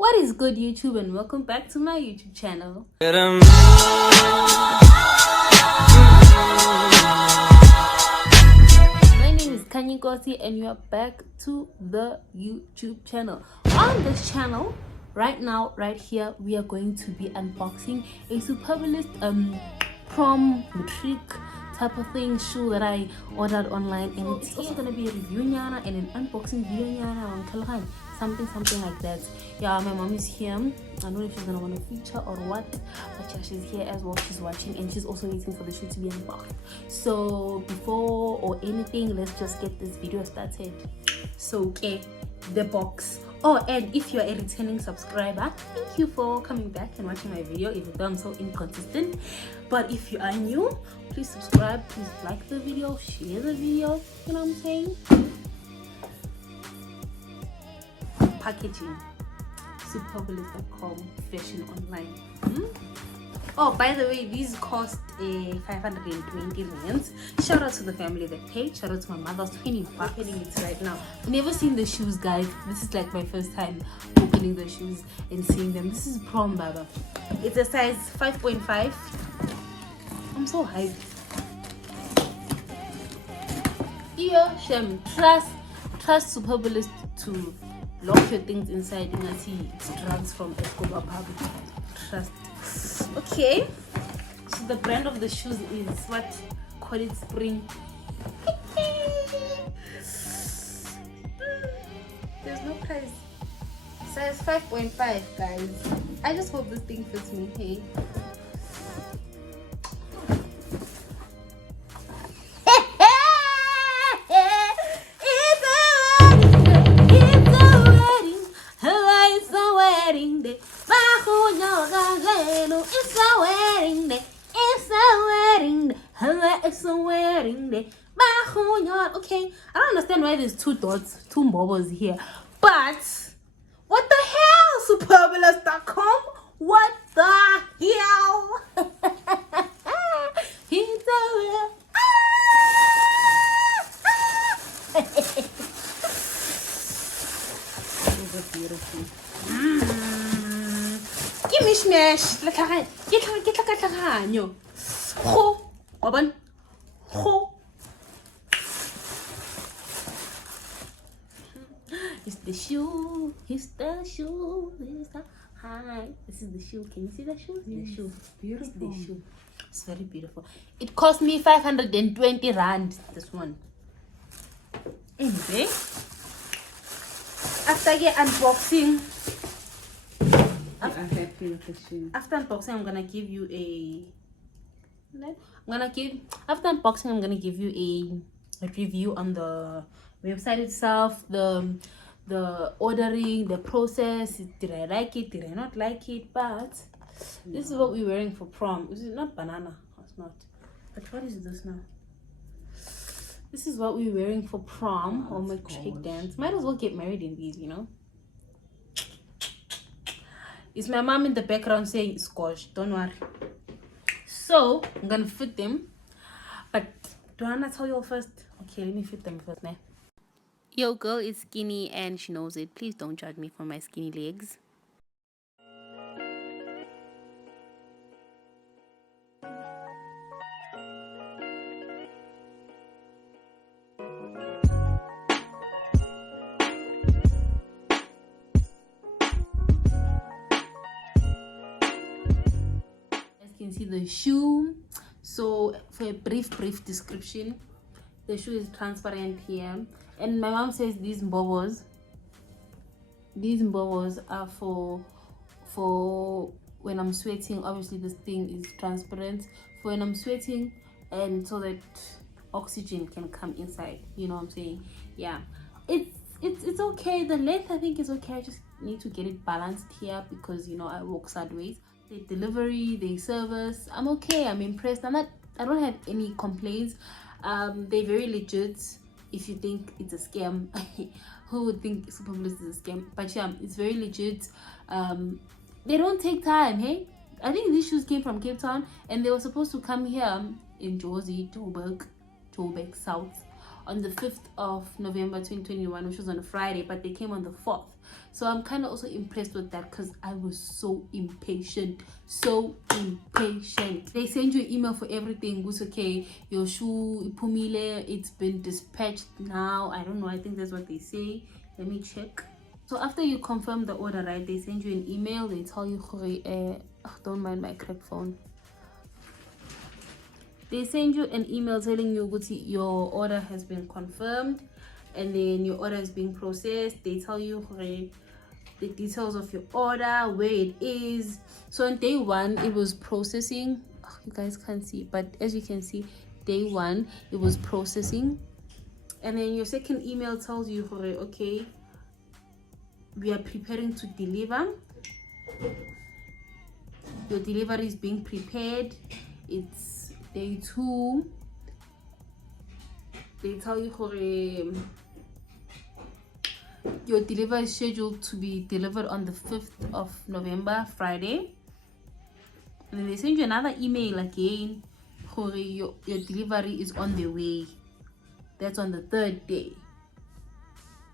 What is good, YouTube, and welcome back to my YouTube channel. My name is Kaale and you are back to the YouTube channel. On this channel, right now, right here, we are going to be unboxing a Superbalist prom matric type of thing shoe that I ordered online, and it's also gonna be a review nyana and an unboxing video nyana on Kaale. Something like that. Yeah, my mom is here. I don't know if she's gonna want to feature or what, but yeah, she's here as well. She's watching, and she's also waiting for the shoe to be unboxed. So before or anything, let's just get this video started. So okay, the box. Oh, and if you're a returning subscriber, thank you for coming back and watching my video, even though I'm so inconsistent. But if you are new, please subscribe, please like the video, share the video, you know what I'm saying? Packaging, Superbalist.com, fashion online. Oh, by the way, these cost 520 rands. Shout out to the family that paid. Shout out to my mother's 20 bucks. I'm opening it right now. I've never seen the shoes, guys. This is like my first time opening the shoes and seeing them. This is prom, baba. It's a size 5.5. I'm so hyped. Iyo Shem, trust Superbalist to lock your things inside and see it's drugs from Escobar Public. Trust. Okay, so the brand of the shoes is what? Call it Spring. There's no price. Size 5.5, guys. I just hope this thing fits me. Hey. It's a wedding day. Okay, I don't understand why there's two dots, two bubbles here. But what the hell, Superbalist.com? What the hell? It's a beautiful. Give me smash. Get Open. It's the shoe. It's the shoe. It's the hi. This is the shoe. Can you see the shoe? The shoe. Beautiful. It's the shoe. It's very beautiful. It cost me 520 rand. This one. Anyway, after unboxing. I'm happy with the shoe. After unboxing, I'm gonna give you after unboxing, I'm gonna give you a review on the website itself, the ordering, the process. Did I like it? Did I not like it? But this is what we're wearing for prom. This is not banana. It's not. But what is this now? This is what we're wearing for prom or matric dance. Might as well get married in these, you know. It's my mom in the background saying "Squash." Don't worry. So I'm gonna fit them, but do I wanna tell you all first? Okay, let me fit them first, man. Yo, girl is skinny and she knows it. Please don't judge me for my skinny legs. Can see the shoe. So for a brief description, the shoe is transparent here, and my mom says these bubbles are for when I'm sweating. Obviously this thing is transparent for when I'm sweating, and so that oxygen can come inside, you know what I'm saying? Yeah, it's okay. The length I think is okay. I just need to get it balanced here because, you know, I walk sideways. The delivery, the service, I'm okay. I'm impressed. I don't have any complaints. They're very legit. If you think it's a scam, who would think Superbalist is a scam? But yeah, it's very legit. They don't take time. Hey, I think these shoes came from Cape Town and they were supposed to come here in Joburg South on the 5th of November 2021, which was on a Friday, but they came on the 4th. So I'm kind of also impressed with that because I was so impatient. They send you an email for everything. It's okay, your shoe ipumile, it's been dispatched now. I don't know, I think that's what they say. Let me check. So after you confirm the order, right, they send you an email. They tell you, don't mind my crack phone. They send you an email telling you your order has been confirmed, and then your order is being processed. They tell you the details of your order, where it is. So on day 1 it was processing. You guys can't see, but as you can see, day 1 it was processing. And then your second email tells you, okay, we are preparing to deliver. Your delivery is being prepared. It's day 2. They tell you your delivery is scheduled to be delivered on the 5th of November, Friday. And then they send you another email again. Your delivery is on the way. That's on the 3rd day.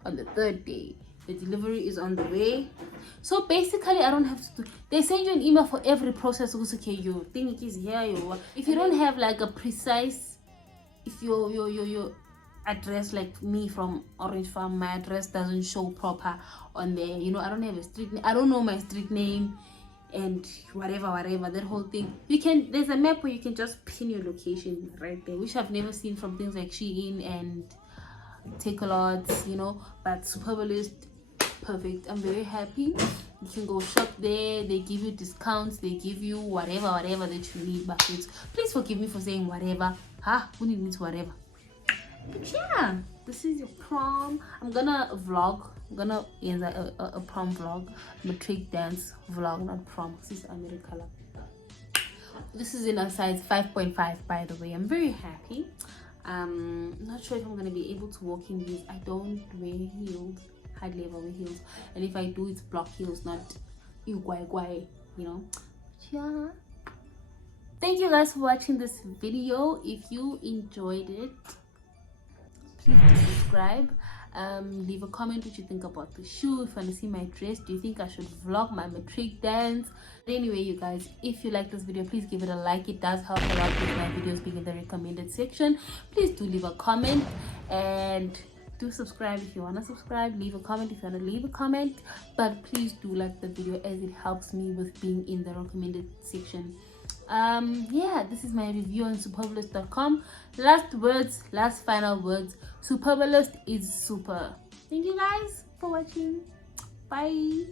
On the 3rd day, the delivery is on the way. So basically, I don't have to do. They send you an email for every process. Okay, your thing is here. If you don't have like a precise, if your address, like me from Orange Farm, my address doesn't show proper on there. I don't have a street name. I don't know my street name, and whatever, that whole thing. There's a map where you can just pin your location right there, which I've never seen from things like Shein and Takealot, but Superbalist, perfect. I'm very happy. You can go shop there. They give you discounts. They give you whatever that you need. But please forgive me for saying whatever. Who needs whatever? But yeah, this is your prom. I'm gonna vlog. I'm gonna end a prom vlog, matric dance vlog, not prom. This is American. This is in a size 5.5, by the way. I'm very happy. Not sure if I'm gonna be able to walk in these. I don't wear heels, hardly ever wear heels, and if I do, it's block heels, not guai, Yeah. Thank you guys for watching this video. If you enjoyed it, please do subscribe. Leave a comment what you think about the shoe. If you want to see my dress, do you think I should vlog my matric dance? Anyway, you guys, if you like this video, please give it a like. It does help a lot with my videos being in the recommended section. Please do leave a comment, and do subscribe if you want to subscribe. Leave a comment if you want to leave a comment, but please do like the video as it helps me with being in the recommended section. Yeah, this is my review on superbalist.com. Last final words, Superbalist is super. Thank you guys for watching. Bye.